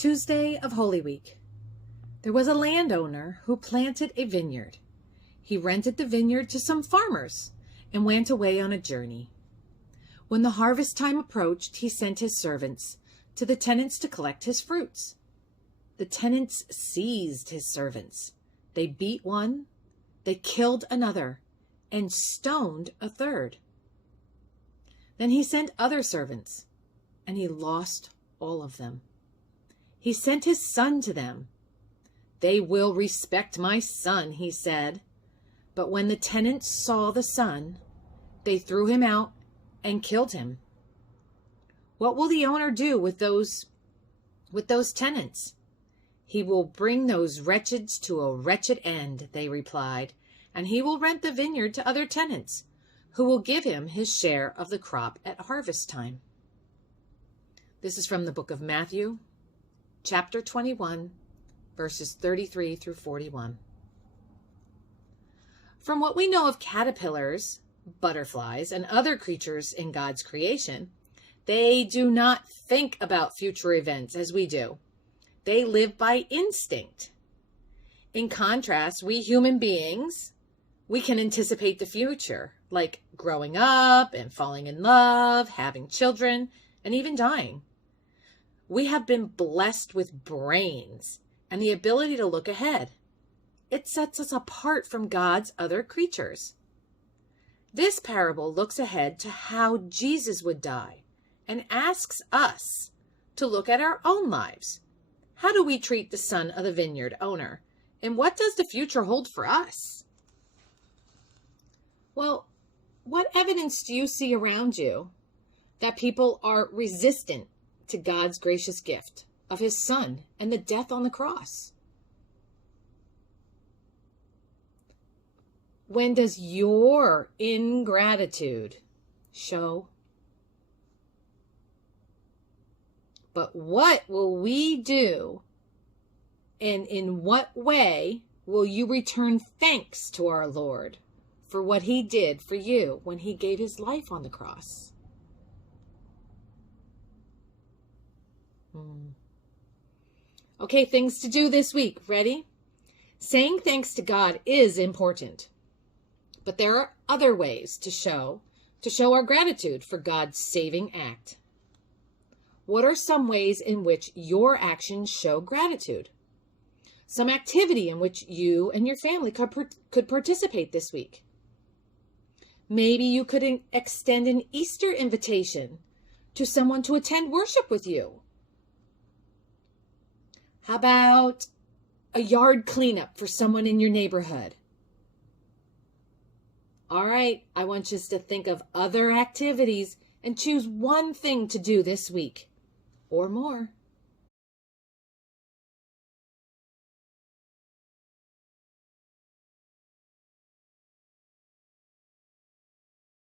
Tuesday of Holy Week. There was a landowner who planted a vineyard. He rented the vineyard to some farmers and went away on a journey. When the harvest time approached, he sent his servants to the tenants to collect his fruits. The tenants seized his servants. They beat one, they killed another, and stoned a third. Then he sent other servants, and he lost all of them. He sent his son to them. "They will respect my son," he said. But when the tenants saw the son, they threw him out and killed him. What will the owner do with those tenants? "He will bring those wretches to a wretched end," they replied, "and he will rent the vineyard to other tenants, who will give him his share of the crop at harvest time." This is from the book of Matthew, chapter 21, verses 33 through 41. From what we know of caterpillars, butterflies, and other creatures in God's creation, they do not think about future events as we do. They live by instinct. In contrast, we human beings, we can anticipate the future, like growing up and falling in love, having children, and even dying. We have been blessed with brains and the ability to look ahead. It sets us apart from God's other creatures. This parable looks ahead to how Jesus would die and asks us to look at our own lives. How do we treat the son of the vineyard owner? And what does the future hold for us? Well, what evidence do you see around you that people are resistant to God's gracious gift of his son and the death on the cross? When does your ingratitude show? But what will we do, and in what way will you return thanks to our Lord for what he did for you when he gave his life on the cross? Okay, things to do this week. Ready? Saying thanks to God is important, but there are other ways to show our gratitude for God's saving act. What are some ways in which your actions show gratitude? Some activity in which you and your family could participate this week. Maybe you could extend an Easter invitation to someone to attend worship with you. How about a yard cleanup for someone in your neighborhood? All right, I want you to think of other activities and choose one thing to do this week or more.